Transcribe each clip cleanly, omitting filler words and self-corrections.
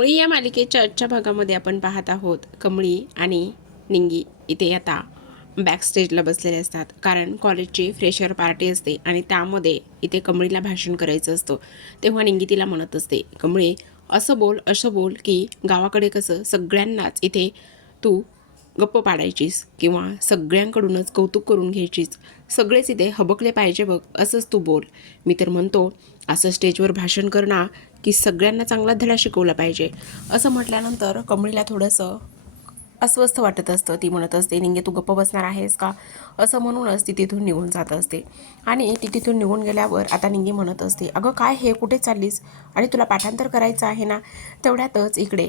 कमळी या मालिकेच्या आजच्या भागामध्ये आपण पाहत आहोत कमळी आणि निंगी इथे आता बॅक स्टेजला बसलेले असतात, कारण कॉलेजची फ्रेशर पार्टी असते आणि त्यामध्ये इथे कमळीला भाषण करायचं असतं. तेव्हा निंगी तिला म्हणत असते, कमळी असं बोल की गावाकडे कसं सगळ्यांनाच इथे तू गप्प पाडायचीस किंवा सगळ्यांकडूनच कौतुक करून घ्यायचीस, सगळेच इथे हबकले पाहिजे बघ, असंच तू बोल. मी तर म्हणतो असं स्टेजवर भाषण करणं की सगळ्यांना चांगला धडा शिकवला पाहिजे. असं म्हटल्यानंतर कमळीला थोडंसं अस्वस्थ वाटत असतं. ती म्हणत असते, निंगे तू गप्प बसणार आहेस का, असं म्हणूनच ती तिथून निघून जात असते. आणि ती तिथून निघून गेल्यावर आता निंगी म्हणत असते, अगं काय हे, कुठे चाललीस, आणि तुला पाठांतर करायचं आहे ना. तेवढ्यातच इकडे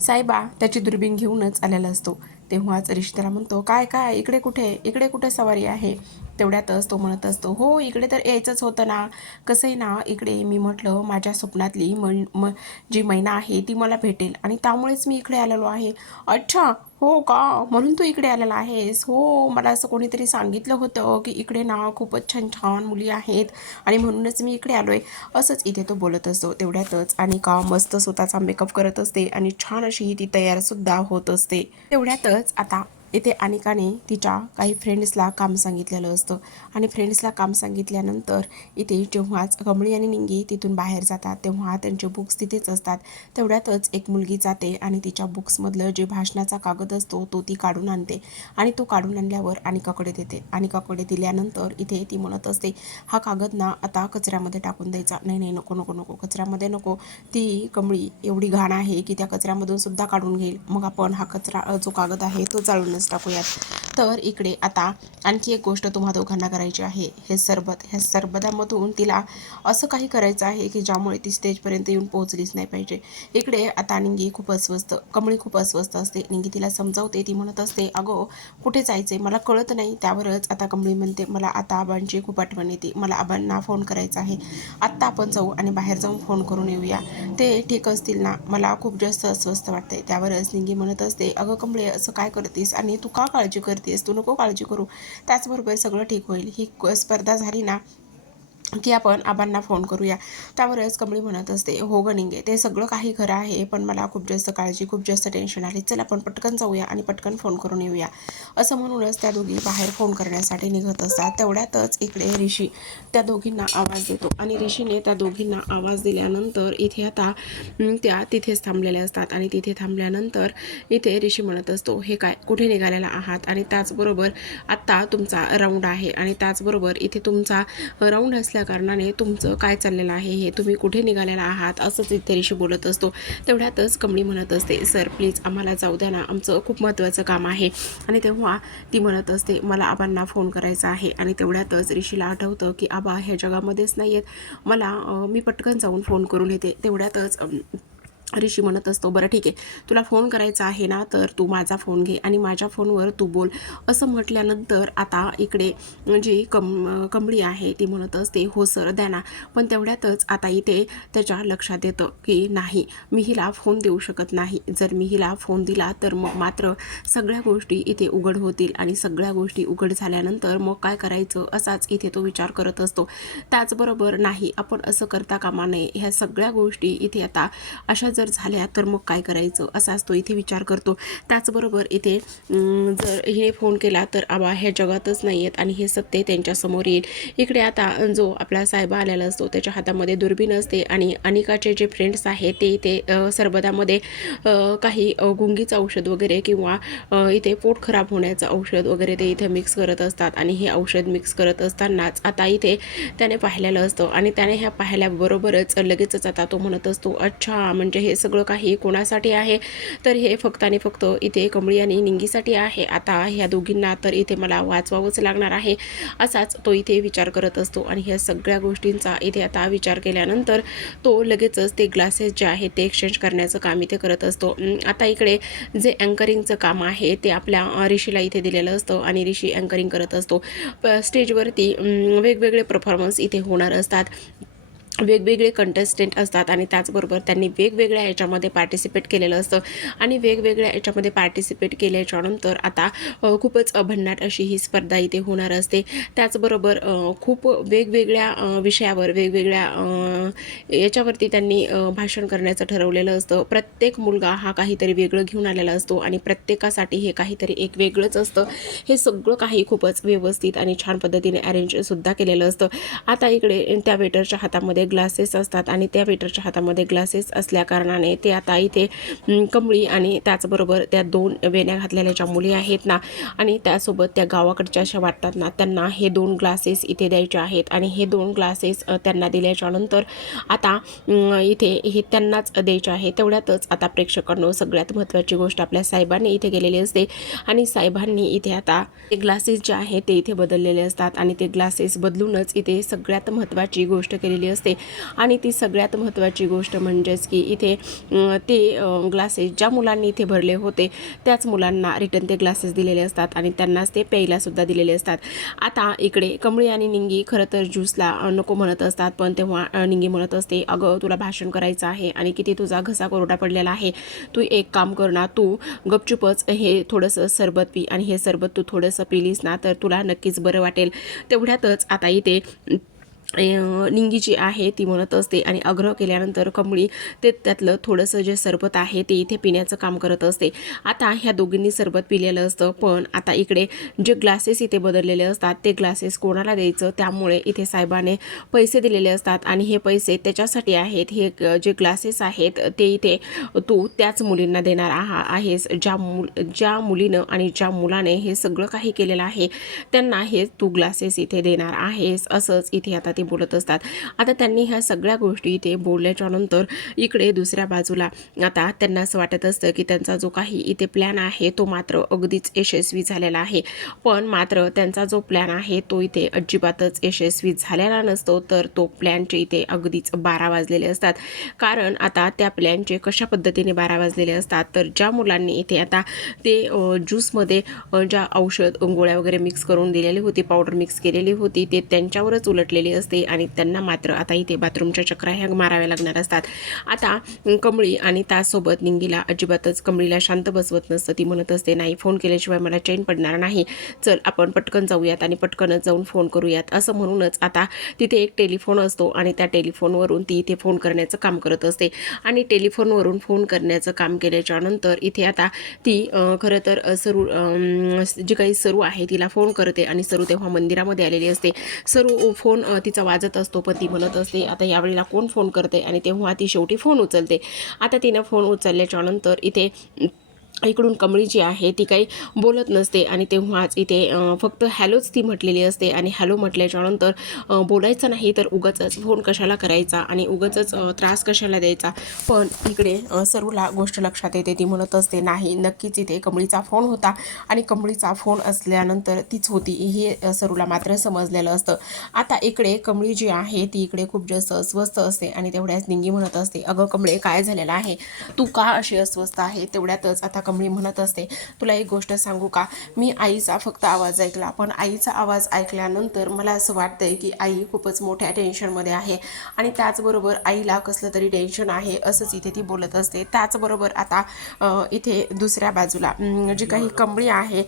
साहेबा त्याची दुर्बीण घेऊनच आलेला असतो. तेव्हाच ऋषी त्याला म्हणतो, काय काय इकडे कुठे सवारी आहे. तेवढ्यातच तो म्हणत असतो, हो इकडे तर यायचंच होतं ना. कसं आहे ना, इकडे मी म्हटलं माझ्या स्वप्नातली जी मैना आहे ती मला भेटेल आणि त्यामुळेच मी इकडे आलेलो आहे. अच्छा, हो का, म्हणून तू इकडे आलेला आहेस. हो, मला असं कोणीतरी सांगितलं होतं की इकडे ना खूपच छान छान मुली आहेत आणि म्हणूनच मी इकडे आलोय. असंच इथे तो बोलत असतो. तेवढ्यातच अनिका मस्त स्वतःचा मेकअप करत असते आणि छान अशी ती तयार सुद्धा होत असते. तेवढ्यातच आता इथे अनिकाने तिच्या काही फ्रेंड्सला काम सांगितलेलं असतं आणि फ्रेंड्सला काम सांगितल्यानंतर इथे जेव्हाच कमळी आणि निंगी तिथून बाहेर जातात तेव्हा त्यांचे बुक्स तिथेच असतात. तेवढ्यातच एक मुलगी जाते आणि तिच्या बुक्समधलं जे भाषणाचा कागद असतो तो ती काढून आणते आणि तो काढून आणल्यावर अनिकाकडे देते. अनिकाकडे दिल्यानंतर इथे ती म्हणत असते, हा कागद ना आता कचऱ्यामध्ये टाकून द्यायचा. नाही नाही, नको नको नको, कचऱ्यामध्ये नको. ती कमळी एवढी घाण आहे की त्या कचऱ्यामधून सुद्धा काढून घेईल. मग आपण हा कचरा जो कागद आहे तो जाळूनच टाकूयात. तर इकडे आता आणखी एक गोष्ट तुम्हा दोघांना करायची आहे. ह्या सरबतामधून तिला असं काही करायचं आहे की ज्यामुळे ती स्टेजपर्यंत येऊन पोहोचलीच नाही पाहिजे. इकडे आता निंगी खूप अस्वस्थ, कमळी खूप अस्वस्थ असते. निंगी तिला समजावते. ती म्हणत असते, अगो कुठे जायचंय मला कळत नाही. त्यावरच आता कमळी म्हणते, मला आता आबांची खूप आठवण येते, मला आबांना फोन करायचा आहे. आत्ता आपण जाऊ आणि बाहेर जाऊन फोन करून येऊया, ते ठीक असतील ना. मला खूप जास्त अस्वस्थ वाटते. त्यावरच निंगी म्हणत असते, अगं कमळे असं काय करतेस आणि तू का काळजी करतेस, तू नको काळजी करू, त्याचबरोबर सगळं ठीक होईल. ही स्पर्धा झाली ना की आपण आबांना फोन करूया. त्यावरच कमळी म्हणत असते, हो ग निंगे ते सगळं काही खरं आहे, पण मला खूप जास्त काळजी, खूप जास्त टेन्शन आली. चल आपण पटकन जाऊया आणि पटकन फोन करून येऊया. असं म्हणूनच त्या दोघी बाहेर फोन करण्यासाठी निघत असतात. तेवढ्यातच इकडे ऋषी त्या दोघींना आवाज देतो आणि ऋषीने त्या दोघींना आवाज दिल्यानंतर इथे आता त्या तिथेच थांबलेल्या असतात आणि तिथे थांबल्यानंतर इथे ऋषी म्हणत असतो, हे काय, कुठे निघालेला आहात, आणि त्याचबरोबर आत्ता तुमचा राऊंड आहे आणि त्याचबरोबर इथे तुमचा राऊंड असल्या कारणाने तुमचं काय चाललेलं आहे, हे तुम्ही कुठे निघालेला आहात, असंच इथे ऋषी बोलत असतो. तेवढ्यातच कमळी म्हणत असते, सर प्लीज आम्हाला जाऊ द्या ना, आमचं खूप महत्त्वाचं काम आहे. आणि तेव्हा ती म्हणत असते, मला आबांना फोन करायचा आहे. आणि तेवढ्यातच ऋषीला आठवतं की आबा ह्या जगामध्येच नाही आहेत, मी पटकन जाऊन फोन करून येते. तेवढ्यातच ऋषी म्हणत असतो, बरं ठीक आहे, तुला फोन करायचा आहे ना, तर तू माझा फोन घे आणि माझ्या फोनवर तू बोल. असं म्हटल्यानंतर आता इकडे जी कमळी आहे ती म्हणत असते, हो सर द्या ना. पण तेवढ्यातच आता इथे त्याच्या लक्षात येतं की नाही, मी हिला फोन देऊ शकत नाही. जर मी हिला फोन दिला तर मग मात्र सगळ्या गोष्टी इथे उघड होतील आणि सगळ्या गोष्टी उघड झाल्यानंतर मग काय करायचं, असाच इथे तो विचार करत असतो. त्याचबरोबर नाही, आपण असं करता कामा नये. ह्या सगळ्या गोष्टी इथे आता अशा जर झाल्या तर मग काय करायचं, असाच तो इथे विचार करतो. त्याचबरोबर इथे जर हिने फोन केला तर आबा ह्या जगातच नाही आहेत आणि हे सत्य त्यांच्यासमोर येईल. इकडे आता जो आपला साहेबा आलेला असतो त्याच्या हातामध्ये दुर्बीण असते आणि अनिकाचे जे फ्रेंड्स आहेत ते इथे सरबतामध्ये काही गुंगीचं औषध वगैरे किंवा इथे पोट खराब होण्याचं औषध वगैरे ते इथे मिक्स करत असतात. आणि हे औषध मिक्स करत असतानाच आता इथे त्याने पाहिलेलं असतं आणि त्याने ह्या पाहिल्याबरोबरच लगेचच आता तो म्हणत असतो, अच्छा म्हणजे हे सगळं काही कोणासाठी आहे, तर हे फक्त आणि फक्त इथे कमळी आणि निंगीसाठी आहे. आता ह्या दोघींना तर इथे मला वाचवावंच लागणार आहे, असाच तो इथे विचार करत असतो. आणि ह्या सगळ्या गोष्टींचा इथे आता विचार केल्यानंतर तो लगेचच ते ग्लासेस जे आहेत ते एक्सचेंज करण्याचं काम इथे करत असतो. आता इकडे जे अँकरिंगचं काम आहे ते आपल्या ऋषीला इथे दिलेलं असतं आणि ऋषी अँकरिंग करत असतो. स्टेजवरती वेगवेगळे परफॉर्मन्स इथे होणार असतात. वेगवेगळे कंटेस्टंट असतात आणि त्याचबरोबर त्यांनी वेगवेगळ्या याच्यामध्ये पार्टिसिपेट केलेलं असतं आणि वेगवेगळ्या याच्यामध्ये पार्टिसिपेट केल्याच्यानंतर आता खूपच भन्नाट अशी ही स्पर्धा इथे होणार असते. त्याचबरोबर खूप वेगवेगळ्या विषयावर वेगवेगळ्या याच्यावरती त्यांनी भाषण करण्याचं ठरवलेलं असतं. प्रत्येक मुलगा हा काहीतरी वेगळं घेऊन आलेला असतो आणि प्रत्येकासाठी हे काहीतरी एक वेगळंच असतं. हे सगळं काही खूपच व्यवस्थित आणि छान पद्धतीने अरेंजसुद्धा केलेलं असतं. आता इकडे त्या वेटरच्या हातामध्ये ग्लासेस असतात आणि त्या वेटरच्या हातामध्ये ग्लासेस असल्याकारणाने ते आता इथे कमळी आणि त्याचबरोबर त्या 2 वेण्या घातलेल्या ज्या मुली आहेत ना आणि त्यासोबत त्या गावाकडच्या अशा वाटतात ना, त्यांना हे 2 ग्लासेस इथे द्यायचे आहेत आणि हे 2 ग्लासेस त्यांना दिल्याच्यानंतर आता इथे हे त्यांनाच द्यायचे आहे. तेवढ्यातच आता प्रेक्षकांनो सगळ्यात महत्त्वाची गोष्ट आपल्या साहेबांनी इथे केलेली असते आणि साहेबांनी इथे आता ते ग्लासेस जे आहेत ते इथे बदललेले असतात आणि ते ग्लासेस बदलूनच इथे सगळ्यात महत्त्वाची गोष्ट केलेली असते आणि ती सगळ्यात महत्त्वाची गोष्ट म्हणजेच की इथे ते ग्लासेस ज्या मुलांनी इथे भरले होते त्याच मुलांना रिटर्न ते ग्लासेस दिलेले असतात आणि त्यांनाच ते प्यायलासुद्धा दिलेले असतात. आता इकडे कमळी आणि निंगी खरं तर ज्यूसला नको म्हणत असतात, पण तेव्हा निंगी म्हणत असते, अगं तुला भाषण करायचं आहे आणि किती तुझा घसा कोरडा पडलेला आहे, तू एक काम कर ना, तू गपचूपच हे थोडंसं सरबत पी आणि हे सरबत तू थोडंसं पिलीस ना तर तुला नक्कीच बरं वाटेल. तेवढ्यातच आता इथे निंगी जी आहे ती म्हणत असते आणि आग्रह केल्यानंतर कमळी ते त्यातलं थोडंसं जे सरबत आहे ते इथे पिण्याचं काम करत असते. आता ह्या दोघींनी सरबत पिलेलं असतं, पण आता इकडे जे ग्लासेस इथे बदललेले असतात ते ग्लासेस कोणाला द्यायचं, त्यामुळे इथे साहेबाने पैसे दिलेले असतात आणि हे पैसे त्याच्यासाठी आहेत, हे जे ग्लासेस आहेत ते इथे तू त्याच मुलींना देणार आहेस ज्या मुलीनं आणि ज्या मुलाने हे सगळं काही केलेलं आहे त्यांना हे तू ग्लासेस इथे देणार आहेस, असंच इथे आता ते बोलत असतात. आता त्यांनी ह्या सगळ्या गोष्टी इथे बोलल्याच्या नंतर इकडे दुसऱ्या बाजूला आता त्यांना असं वाटत असतं की त्यांचा जो काही इथे प्लॅन आहे तो मात्र अगदीच यशस्वी झालेला आहे, पण मात्र त्यांचा जो प्लॅन आहे तो इथे अजिबातच यशस्वी झालेला नसतो. तर तो प्लॅनचे इथे अगदीच 12 वाजलेले असतात. कारण आता त्या प्लॅनचे कशा पद्धतीने 12 वाजलेले असतात, तर ज्या मुलांनी इथे आता ते ज्यूसमध्ये ज्या औषध गोळ्या वगैरे मिक्स करून दिलेली होती, पावडर मिक्स केलेली होती, ते त्यांच्यावरच उलटलेली असते आणि त्यांना मात्र आता इथे बाथरूमच्या चक्रा ह्या माराव्या लागणार असतात. आता कमळी आणि त्यासोबत निंगीला अजिबातच कमळीला शांत बसवत नसतं. ती म्हणत असते, नाही, फोन केल्याशिवाय मला चैन पडणार नाही, चल आपण पटकन जाऊयात आणि पटकनच जाऊन फोन करूयात. असं म्हणूनच आता तिथे एक टेलिफोन असतो आणि त्या टेलिफोनवरून ती इथे फोन करण्याचं काम करत असते आणि टेलिफोनवरून फोन करण्याचं काम केल्याच्या नंतर इथे आता ती खरं तर सरू जी काही सरू आहे तिला फोन करते आणि सरू तेव्हा मंदिरामध्ये आलेली असते. सरू फोन तिचा वाजत असतो, पण ती म्हणत असते आता यावेळेला कोण फोन करते आणि तेव्हा ती शेवटी फोन उचलते. आता तिनं फोन उचलल्याच्या नंतर इथे इकडून कमळी जी आहे ती काही बोलत नसते आणि तेव्हाच इथे फक्त हॅलोच ती म्हटलेली असते आणि हॅलो म्हटल्याच्यानंतर बोलायचं नाही तर उगाचच फोन कशाला करायचा आणि उगाचच त्रास कशाला द्यायचा. पण इकडे सरूला गोष्ट लक्षात येते. ती म्हणत असते, नाही, नक्कीच इथे कमळीचा फोन होता आणि कमळीचा फोन असल्यानंतर तीच होती हे सरूला मात्र समजलेलं असतं. आता इकडे कमळी जी आहे ती इकडे खूप जास्त अस्वस्थ असते आणि तेवढ्याच निंगी म्हणत असते, अगं कमळे, काय झालेलं आहे, तू का अशी अस्वस्थ आहे. तेवढ्यातच आता कमळी म्हणत असते, तुला एक गोष्ट सांगू का, मी आईचा फक्त आवाज ऐकला, पण आईचा आवाज ऐकल्यानंतर मला असं वाटतंय की आई खूपच मोठ्या टेन्शनमध्ये आहे आणि त्याचबरोबर आईला कसलं तरी टेन्शन आहे, असंच इथे ती बोलत असते. त्याचबरोबर आता इथे दुसऱ्या बाजूला जी काही कमळी आहे,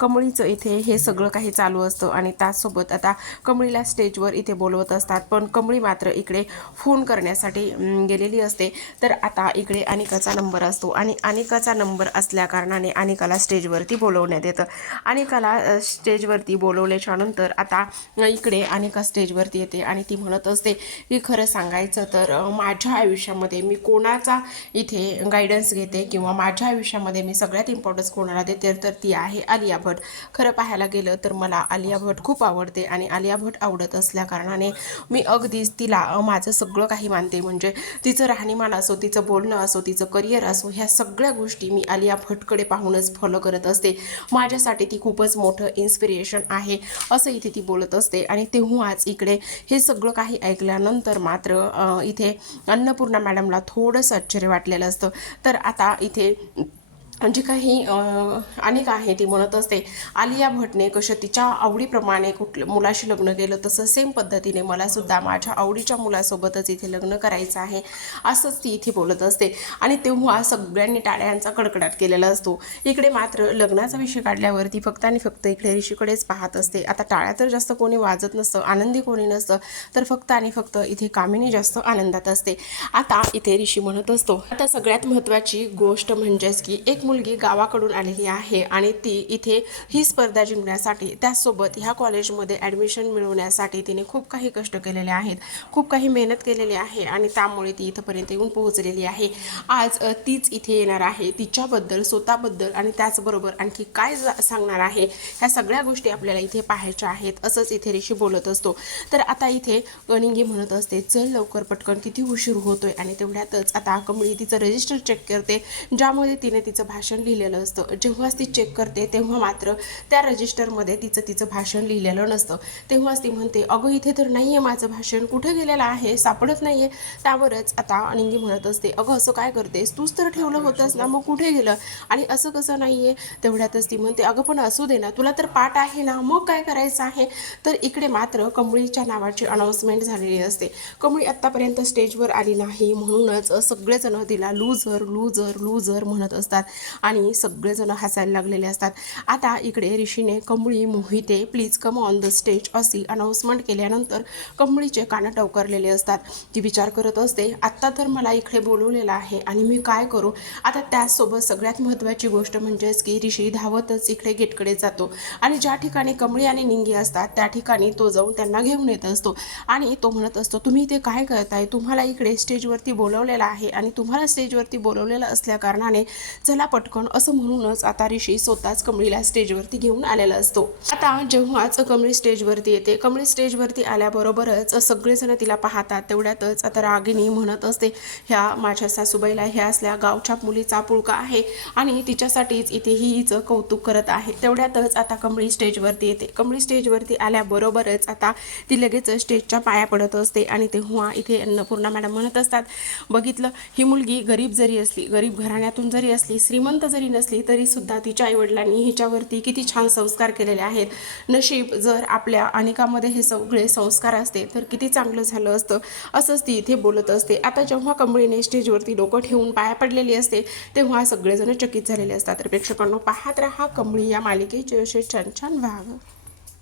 कमळीचं इथे हे सगळं काही चालू असतं आणि त्याचसोबत आता कमळीला स्टेजवर इथे बोलवत असतात, पण कमळी मात्र इकडे फोन करण्यासाठी गेलेली असते. तर आता इकडे अनिकाचा नंबर असतो आणि अनिकाचा नंबर असल्या कारणाने अनिकाला स्टेजवरती बोलवण्यात येतं. अनिकाला स्टेजवरती बोलवल्याच्या नंतर आता इकडे अनिका स्टेजवरती येते आणि ती म्हणत असते की खरं सांगायचं तर माझ्या आयुष्यामध्ये मी कोणाचा इथे गायडन्स घेते किंवा माझ्या आयुष्यामध्ये मी सगळ्यात इम्पॉर्टन्स कोणाला देते तर ती आहे आलिया भट. खरं पाहायला गेलं तर मला आलिया भट खूप आवडते आणि आलिया भट आवडत असल्या कारणाने मी अगदीच तिला माझं सगळं काही मानते. म्हणजे तिचं राहणीमान असो, तिचं बोलणं असो, तिचं करिअर असो, ह्या सगळ्या गोष्टी मी आलिया भटकडे पाहूनच फॉलो करत असते. माझ्यासाठी ती खूपच मोठं इन्स्पिरेशन आहे, असं इथे ती बोलत असते. आणि तेव्हाच इकडे हे सगळं काही ऐकल्यानंतर मात्र इथे अन्नपूर्णा मॅडमला थोडंसं आश्चर्य वाटलेलं असतं. तर आता इथे जी काही अनिका आहे ती म्हणत असते, आलिया भटने कसं तिच्या आवडीप्रमाणे कुठलं मुलाशी लग्न केलं तसं सेम पद्धतीने मलासुद्धा माझ्या आवडीच्या मुलासोबतच इथे लग्न करायचं आहे, असंच ती इथे बोलत असते. आणि तेव्हा सगळ्यांनी टाळ्यांचा कडकडाट केलेला असतो. इकडे मात्र लग्नाचा विषय काढल्यावरती फक्त आणि फक्त इकडे ऋषीकडेच पाहत असते. आता टाळ्या तर जास्त कोणी वाजत नसतं, आनंदी कोणी नसतं, तर फक्त आणि फक्त इथे कामिनी जास्त आनंदात असते. आता इथे ऋषी म्हणत असतो, आता सगळ्यात महत्त्वाची गोष्ट म्हणजेच की एक मुलगी गावाकडून आलेली आहे आणि ती इथे ही स्पर्धा जिंकण्यासाठी त्याचसोबत ह्या कॉलेजमध्ये ॲडमिशन मिळवण्यासाठी तिने खूप काही कष्ट केलेले आहेत, खूप काही मेहनत केलेली आहे आणि त्यामुळे ती इथंपर्यंत येऊन पोहोचलेली आहे. आज तीच इथे येणार आहे. तिच्याबद्दल, स्वतःबद्दल आणि त्याचबरोबर आणखी काय सांगणार आहे, ह्या सगळ्या गोष्टी आपल्याला इथे पाहायच्या आहेत, असंच इथे ऋषी बोलत असतो. तर आता इथे निंगी म्हणत असते, चल लवकर पटकन, किती उशीर होतोय. आणि तेवढ्यातच आता कमळी तिचं रजिस्टर चेक करते, ज्यामध्ये तिने तिचं भाषण लिहिलेलं असतं. जेव्हाच ती चेक करते तेव्हा मात्र त्या रजिस्टरमध्ये तिचं भाषण लिहिलेलं नसतं. तेव्हाच ती म्हणते, अगं इथे तर नाही आहे माझं भाषण, कुठे गेलेलं आहे, सापडत नाही आहे. त्यावरच आता अनिंगी म्हणत असते, अगं असं काय करतेस, तूच तर ठेवलं होतंस ना, मग कुठे गेलं आणि असं कसं नाही आहे. तेवढ्यातच ती म्हणते, अगं पण असू दे ना, तुला तर पाठ आहे ना, मग काय करायचं आहे. तर इकडे मात्र कमळीच्या नावाची अनाऊन्समेंट झालेली असते. कमळी आत्तापर्यंत स्टेजवर आली नाही म्हणूनच सगळेजण तिला लूजर लूजर लूजर म्हणत असतात आणि सगळेजण हसायला लागलेले असतात. आता इकडे ऋषीने Kamli Mohite please come on the stage अशी अनाऊन्समेंट केल्यानंतर कमळीचे कानं टवकारलेले असतात. ती विचार करत असते, आत्ता तर मला इकडे बोलवलेलं आहे आणि मी काय करू. आता त्याचसोबत सगळ्यात महत्त्वाची गोष्ट म्हणजेच की ऋषी धावतच इकडे गेटकडे जातो आणि ज्या ठिकाणी कमळी आणि निंगी असतात त्या ठिकाणी तो जाऊन त्यांना घेऊन येत असतो आणि तो म्हणत असतो, तुम्ही इथे काय करताय, तुम्हाला इकडे स्टेजवरती बोलवलेलं आहे आणि तुम्हाला स्टेजवरती बोलवलेलं असल्याकारणाने चला पटकन, असं म्हणूनच आता ऋषी स्वतःच कमळीला स्टेजवरती घेऊन आलेला असतो. आता जेव्हाच कमळी स्टेजवरती येते, कमळी स्टेजवरती आल्याबरोबरच सगळेजण तिला पाहतात. तेवढ्यातच आता रागिनी म्हणत असते, ह्या माझ्या सासूबाईला ह्या असल्या गावच्या मुलीचा पुळका आहे आणि तिच्यासाठीच इथे ही हिचं कौतुक करत आहे. तेवढ्यातच आता कमळी स्टेजवरती येते. कमळी स्टेजवरती आल्याबरोबरच आता ती लगेच स्टेजच्या पाया पडत असते आणि तेव्हा इथे अन्नपूर्णा मॅडम म्हणत असतात, बघितलं, ही मुलगी गरीब जरी असली, गरीब घराण्यातून जरी असली, श्रीमंत जरी नसली, तरीसुद्धा तिच्या आईवडिलांनी हिच्यावरती किती छान संस्कार केलेले आहेत. नशीब जर आपल्या अनिकामध्ये हे सगळे संस्कार असते तर किती चांगलं झालं असतं, असंच ती इथे बोलत असते. आता जेव्हा कमळीने स्टेजवरती डोकं ठेवून पाया पडलेली असते तेव्हा सगळेजण चकित झालेले असतात. तर प्रेक्षकांनो, पाहत राहा कमळी या मालिकेचे असे छान छान भाग.